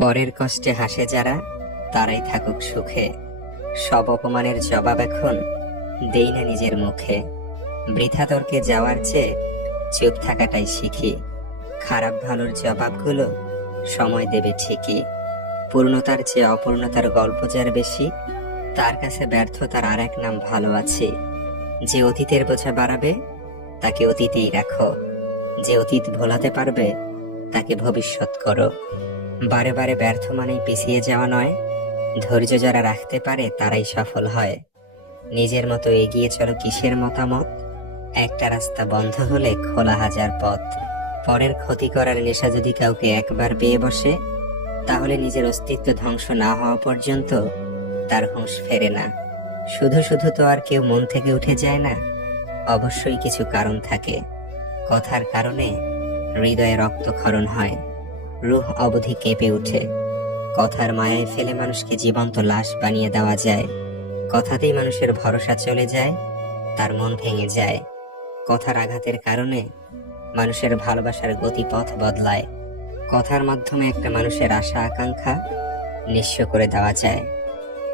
পরের কষ্টে হাসে যারা, তারাই থাকুক সুখে। সব অপমানের জবাব এখন দেই না নিজের মুখে। বৃথা তর্কে যাওয়ার চেয়ে চুপ থাকাটাই শিখি। খারাপ ভালোর জবাবগুলো সময় দেবে ঠিকই। পূর্ণতার চেয়ে অপূর্ণতার গল্প যার বেশি, তার কাছে ব্যর্থতার আর এক নাম ভালো আছে। যে অতীতের বোঝা বাড়াবে, তাকে অতীতেই রাখো। যে অতীত ভোলাতে পারবে, তাকে ভবিষ্যৎ করো। বারে বারে ব্যর্থ মানেই পিছিয়ে যাওয়া নয়। ধৈর্য যারা রাখতে পারে তারাই সফল হয়। নিজের মতো এগিয়ে চলো, কিসের মতামত? একটা রাস্তা বন্ধ হলে খোলা হাজার পথ। পরের ক্ষতি করার নেশা যদি কাউকে একবার পেয়ে বসে, তাহলে নিজের অস্তিত্ব ধ্বংস না হওয়া পর্যন্ত তার হুঁশ ফেরে না। শুধু শুধু তো আর কেউ মন থেকে উঠে যায় না, অবশ্যই কিছু কারণ থাকে। কথার কারণে হৃদয়ে রক্তক্ষরণ হয়, রূহ অবধি কেঁপে ওঠে। কথার মায়ায় ফেলে মানুষকে জীবন্ত লাশ বানিয়ে দেওয়া যায়। কথাতেই মানুষের ভরসা চলে যায়, তার মন ভেঙে যায়। কথার আঘাতের কারণে মানুষের ভালোবাসার গতিপথ বদলায়। কথার মাধ্যমে একটা মানুষের আশা আকাঙ্ক্ষা নিঃস্ব করে দেওয়া যায়।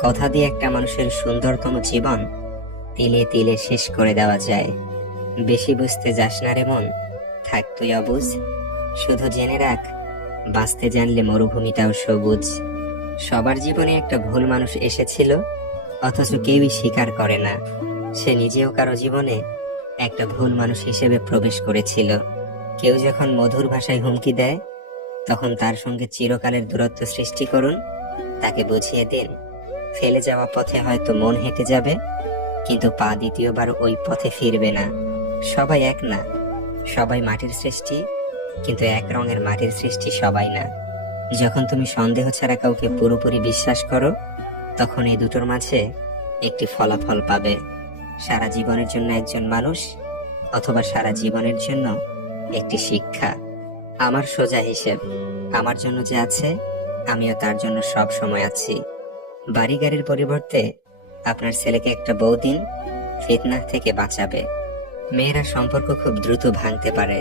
কথা দিয়ে একটা মানুষের সুন্দরতম জীবন তিলে তিলে শেষ করে দেওয়া যায়। বেশি বুঝতে যাস না রে মন, থাক তুই অবুঝ। শুধু জেনে রাখ, বাঁচতে জানলে মরুভূমিটাও সবুজ। সবার জীবনে একটা ভুল মানুষ এসেছিল, অথচ কেউই স্বীকার করে না। সে নিজেও কারো জীবনে একটা ভুল মানুষ হিসেবে প্রবেশ করেছিল। কেউ যখন মধুর ভাষায় হুমকি দেয়, তখন তার সঙ্গে চিরকালের দূরত্ব সৃষ্টি করুন। তাকে বুঝিয়ে দিন, ফেলে যাওয়া পথে হয়তো মন হেঁটে যাবে, কিন্তু পা দ্বিতীয়বার ওই পথে ফিরবে না। সবাই এক না, সবাই মাটির সৃষ্টি, কিন্তু এক রঙের মাটির সৃষ্টি সবাই না। যখন তুমি সন্দেহ ছাড়া কাউকে পুরোপুরি বিশ্বাস করো, তখন এই দুটোর মাঝে একটি ফলাফল পাবে। সারা জীবনের জন্য একজন মানুষ, অথবা সারা জীবনের জন্য একটি শিক্ষা। আমার সোজা হিসেব, আমার জন্য যে আছে, আমিও তার জন্য সব সময় আছি। বাড়ি গাড়ির পরিবর্তে আপনার ছেলেকে একটা বউ দিন, ফিতনা থেকে বাঁচাবে। মেয়েরা সম্পর্ক খুব দ্রুত ভাঙতে পারে,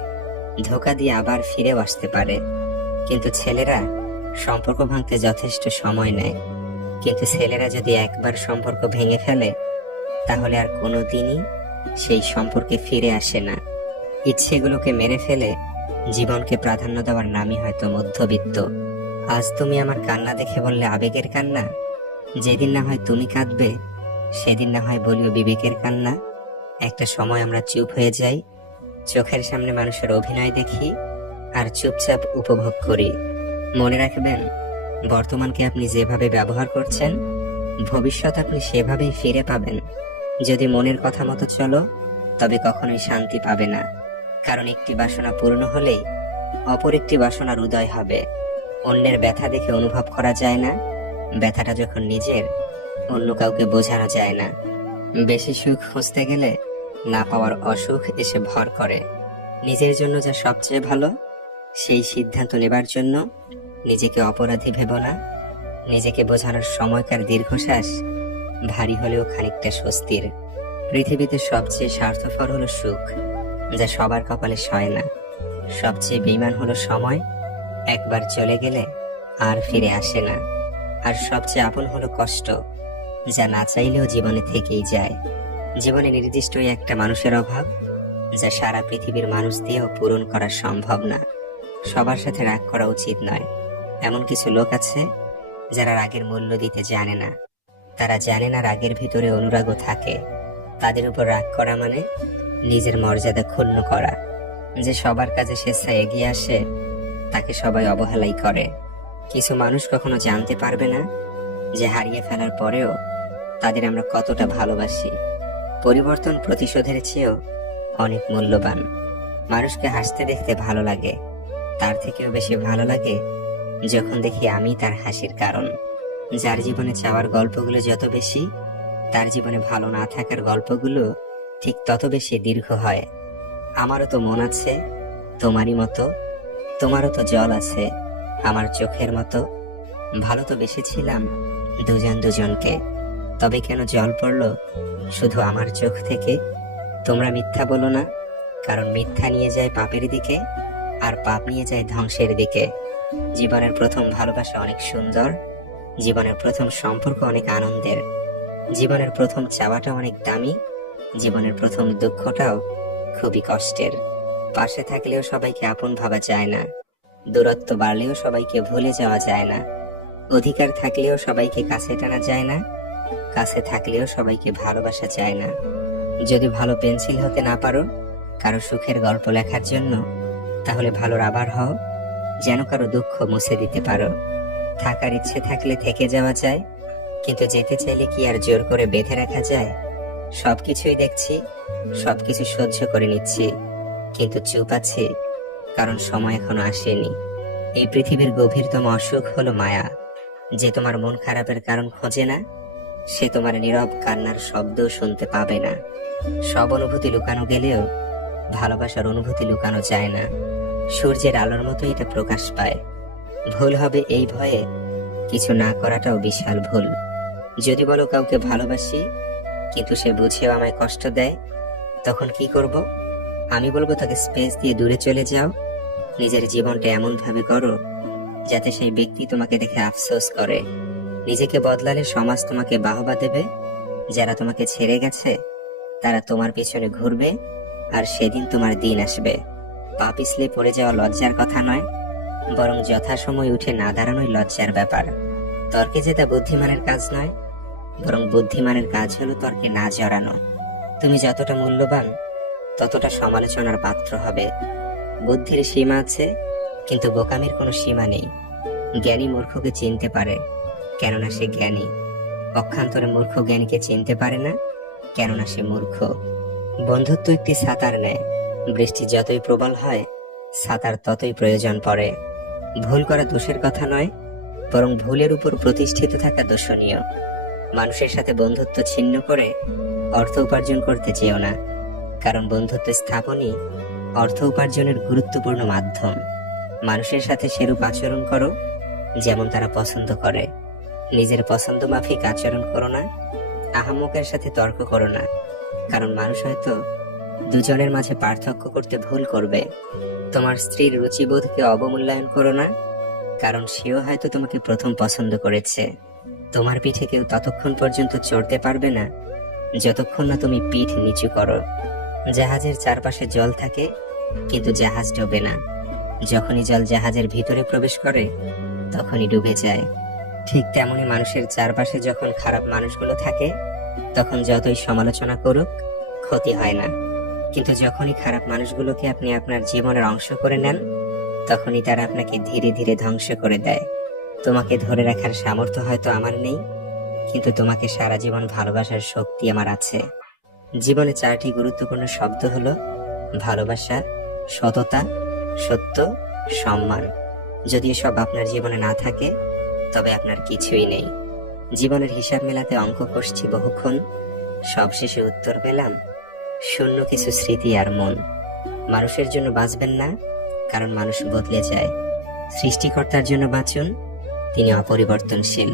ধোঁকা দিয়ে আবার ফিরেও আসতে পারে, কিন্তু ছেলেরা সম্পর্ক ভাঙতে যথেষ্ট সময় নেয়। কিন্তু ছেলেরা যদি একবার সম্পর্ক ভেঙে ফেলে, তাহলে আর কোনোদিনই সেই সম্পর্কে ফিরে আসে না। ইচ্ছেগুলোকে মেরে ফেলে জীবনকে প্রাধান্য দেওয়ার নামই হয়তো মধ্যবিত্ত। আজ তুমি আমার কান্না দেখে বললে আবেগের কান্না, যেদিন না হয় তুমি কাঁদবে, সেদিন না হয় বলিও বিবেকের কান্না। একটা সময় আমরা চুপ হয়ে যাই, চোখের সামনে মানুষের অভিনয় দেখি আর চুপচাপ উপভোগ করি। মনে রাখবেন, বর্তমানকে আপনি যেভাবে ব্যবহার করছেন, ভবিষ্যৎ আপনি সেভাবেই ফিরে পাবেন। যদি মনের কথা মতো চলো, তবে কখনোই শান্তি পাবে না। কারণ একটি বাসনা পূর্ণ হলেই অপর একটি বাসনার উদয় হবে। অন্যের ব্যথা দেখে অনুভব করা যায় না, ব্যথাটা যখন নিজের, অন্য কাউকে বোঝানো যায় না। বেশি সুখ খুঁজতে গেলে না পাওয়ার অসুখ এসে ভর করে। নিজের জন্য যা সবচেয়ে ভালো, সেই সিদ্ধান্ত নেবার জন্য নিজেকে অপরাধী ভেবো না। নিজেকে বোঝানোর সময়কার দীর্ঘশ্বাস ভারী হলেও খানিকটা স্বস্তির। পৃথিবীতে সবচেয়ে স্বার্থপর হলো সুখ, যা সবার কপালে সয় না। সবচেয়ে বেঈমান হলো সময়, একবার চলে গেলে আর ফিরে আসে না। আর সবচেয়ে আপন হলো কষ্ট, যা না চাইলেও জীবনে থেকেই যায়। জীবনে নির্দিষ্ট একটা মানুষের অভাব, যা সারা পৃথিবীর মানুষ দিয়েও পূরণ করা সম্ভব না। সবার সাথে রাগ করা উচিত নয়। এমন কিছু লোক আছে যারা রাগের মূল্য দিতে জানে না। তারা জানে না রাগের ভিতরে অনুরাগও থাকে। তাদের উপর রাগ করা মানে নিজের মর্যাদা ক্ষুণ্ণ করা। যে সবার কাজে স্বেচ্ছায় এগিয়ে আসে, তাকে সবাই অবহেলাই করে। কিছু মানুষ কখনো জানতে পারবে না যে হারিয়ে ফেলার পরেও তাদের আমরা কতটা ভালোবাসি। পরিবর্তন প্রতিশোধের চেয়েও অনেক মূল্যবান। মানুষকে হাসতে দেখতে ভালো লাগে, তার থেকেও বেশি ভালো লাগে যখন দেখি আমি তার হাসির কারণ। যার জীবনে চাওয়ার গল্পগুলো যত বেশি, তার জীবনে ভালো না থাকার গল্পগুলো ঠিক তত বেশি দীর্ঘ হয়। আমারও তো মন আছে তোমারই মতো, তোমারও তো জল আছে আমার চোখের মতো। ভালো তো বেসেছিলাম দুজন দুজনকে, তবে কেন জল পড়লো শুধু আমার চোখ থেকে? তোমরা মিথ্যা বলো না, কারণ মিথ্যা নিয়ে যায় পাপের দিকে, আর পাপ নিয়ে যায় ধ্বংসের দিকে। জীবনের প্রথম ভালোবাসা অনেক সুন্দর, জীবনের প্রথম সম্পর্ক অনেক আনন্দের, জীবনের প্রথম চাওয়াটা অনেক দামি, জীবনের প্রথম দুঃখটাও খুবই কষ্টের। পাশে থাকলেও সবাইকে আপন ভাবা যায় না, দূরত্ব বাড়লেও সবাইকে ভুলে যাওয়া যায় না, অধিকার থাকলেও সবাইকে কাছে টানা যায় না, কাছে থাকলেও সবাইকে ভালোবাসা যায় না। যদি ভালো পেন্সিল হতে না পারো কারো সুখের গল্প লেখার জন্য, তাহলে ভালো রাবার হও, যেন কারো দুঃখ মুছে দিতে পারো। থাকার ইচ্ছে থাকলে থেকে যাওয়া যায়, কিন্তু যেতে চাইলে কি আর জোর করে বেঁধে রাখা যায়? সবকিছুই দেখছি, সবকিছু সহ্য করে নিচ্ছি, কিন্তু চুপ আছি, কারণ সময় এখনো আসেনি। এই পৃথিবীর গভীরতম অসুখ হলো মায়া। যে তোমার মন খারাপের কারণ খোঁজে না, সে তোমার নীরব কান্নার শব্দ শুনতে পাবে না। সব অনুভূতি লুকানো গেলেও ভালোবাসার অনুভূতি লুকানো যায় না। সূর্যের আলোর মতো এটা প্রকাশ পায়। ভুল হবে এই ভয়ে কিছু না করাটাও বিশাল ভুল। যদি বলো কাউকে ভালোবাসি কিন্তু সে বুঝেও আমায় কষ্ট দেয়, তখন কি করব? আমি বলবো তাকে স্পেস দিয়ে দূরে চলে যাও। নিজের জীবনটা এমন ভাবে করো যাতে সেই ব্যক্তি তোমাকে দেখে আফসোস করে। নিজেকে বদলালে সমাজ তোমাকে বাহবা দেবে। যারা তোমাকে ছেড়ে গেছে তারা তোমার পিছনে ঘুরবে, আর সেদিন তোমার দিন আসবে। পা পিছলে পড়ে যাওয়া লজ্জার কথা নয়, বরং যথাসময় উঠে না দাঁড়ানোই লজ্জার ব্যাপার। তর্কে জেতা বুদ্ধিমানের কাজ নয়, বরং বুদ্ধিমানের কাজ হলো তর্কে না জড়ানো। তুমি যতটা মূল্যবান ততটা সমালোচনার পাত্র হবে। বুদ্ধির সীমা আছে, কিন্তু বোকামির কোনো সীমা নেই। জ্ঞানী মূর্খকে চিনতে পারে, কেননা সে জ্ঞানী। পক্ষান্তরে মূর্খ জ্ঞানীকে চিনতে পারে না, কেননা সে মূর্খ। বন্ধুত্ব একটি ছাতার ন্যায়। বৃষ্টি যতই প্রবল হয়, ছাতার ততই প্রয়োজন পড়ে। ভুল করা দোষের কথা নয়, বরং ভুলের উপর প্রতিষ্ঠিত থাকা দোষণীয়। মানুষের সাথে বন্ধুত্ব ছিন্ন করে অর্থ উপার্জন করতে চেও না, কারণ বন্ধুত্ব স্থাপনই অর্থ উপার্জনের গুরুত্বপূর্ণ মাধ্যম। মানুষের সাথে সেরূপ আচরণ করো যেমন তারা পছন্দ করে। নিজের পছন্দ মাফিক আচরণ করো না। আহাম্মকের সাথে তর্ক করো না, কারণ মানুষ হয়তো দুজনের মাঝে পার্থক্য করতে ভুল করবে। তোমার স্ত্রীর রুচিবোধকে অবমূল্যায়ন করো না, কারণ সেও হয়তো তোমাকে প্রথম পছন্দ করেছে। তোমার পিঠে কেউ ততক্ষণ পর্যন্ত চড়তে পারবে না যতক্ষণ না তুমি পিঠ নিচু করো। জাহাজের চারপাশে জল থাকে, কিন্তু জাহাজ ডোবে না। যখনই জল জাহাজের ভিতরে প্রবেশ করে তখনই ডুবে যায়। ঠিক তেমনি মানুষের চারপাশে যখন খারাপ মানুষগুলো থাকে তখন যতই সমালোচনা করুক ক্ষতি হয় না, কিন্তু যখনই খারাপ মানুষগুলোকে আপনি আপনার জীবনের অংশ করে নেন তখনই তারা আপনাকে ধীরে ধীরে ধ্বংস করে দেয়। তোমাকে ধরে রাখার সামর্থ্য হয়তো আমার নেই, কিন্তু তোমাকে সারা জীবন ভালোবাসার শক্তি আমার আছে। জীবনে 4টি গুরুত্বপূর্ণ শব্দ হলো ভালোবাসা, সততা, সত্য, সম্মান। যদি এসব আপনার জীবনে না থাকে তবে আপনার কিছুই নেই। জীবনের হিসাব মেলাতে অঙ্ক কষছি বহুক্ষণ, সবশেষে উত্তর পেলাম শূন্য কিছু স্মৃতি আর মন। মানুষের জন্য বাঁচবেন না, কারণ মানুষ বদলে যায়। সৃষ্টিকর্তার জন্য বাঁচুন, তিনি অপরিবর্তনশীল।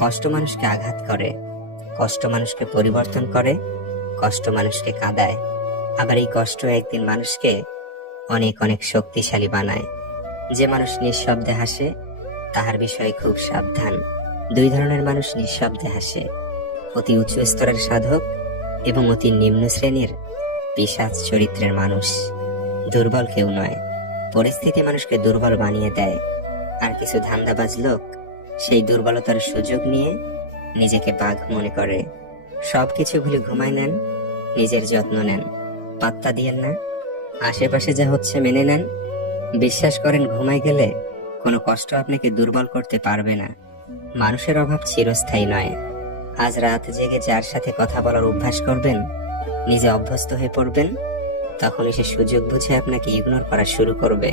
কষ্ট মানুষকে আঘাত করে, কষ্ট মানুষকে পরিবর্তন করে, কষ্ট মানুষকে কাঁদায়। আবার এই কষ্ট একদিন মানুষকে অনেক অনেক শক্তিশালী বানায়। যে মানুষ নিঃশব্দে হাসে তাহার বিষয়ে খুব সাবধান। 2 ধরনের মানুষ নিঃশব্দে হাসে: অতি উঁচু স্তরের সাধক এবং অতি নিম্ন শ্রেণীর পিশাচ চরিত্রের মানুষ। দুর্বল কেউ নয়, পরিস্থিতি মানুষকে দুর্বল বানিয়ে দেয়। আর কিছু ধান্দাবাজ লোক সেই দুর্বলতার সুযোগ নিয়ে নিজেকে বাঘ মনে করে। সবকিছু ভুলে ঘুমায় নেন, নিজের যত্ন নেন, পাত্তা দিয়েন না। আশেপাশে যা হচ্ছে মেনে নেন। বিশ্বাস করেন ঘুমায় গেলে কোনো কষ্ট আপনাকে দুর্বল করতে পারবে না। মানুষের অভাব চিরস্থায়ী নয়। আজ রাত জেগে যার সাথে কথা বলার অভ্যাস করবেন, নিজে অভ্যস্ত হয়ে পড়বেন, তখনই সে সুযোগ বুঝে আপনাকে ইগনোর করা শুরু করবে।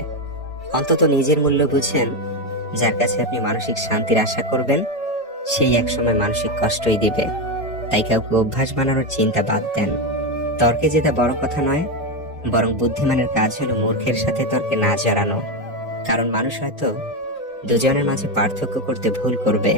অন্তত নিজের মূল্য বুঝেন। যার কাছে আপনি মানসিক শান্তির আশা করবেন সেই একসময় মানসিক কষ্টই দিবে। তাই কাউকে অভ্যাস বানানোর চিন্তা বাদ দেন। তর্কে জেতা বড় কথা নয়, বরং বুদ্ধিমানের কাজ হলো মূর্খের সাথে তর্কে না জড়ানো, কারণ মানুষ হয়তো দুজনের মাঝে পার্থক্য করতে ভুল করবে।